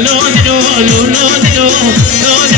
no, no, no, no, no,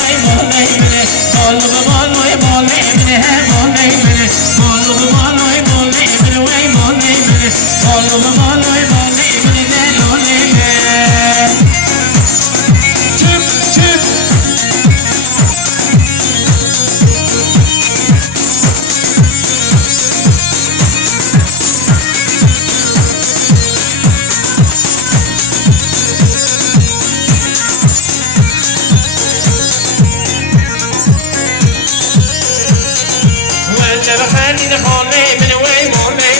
Bye. never had any a name in a way more name.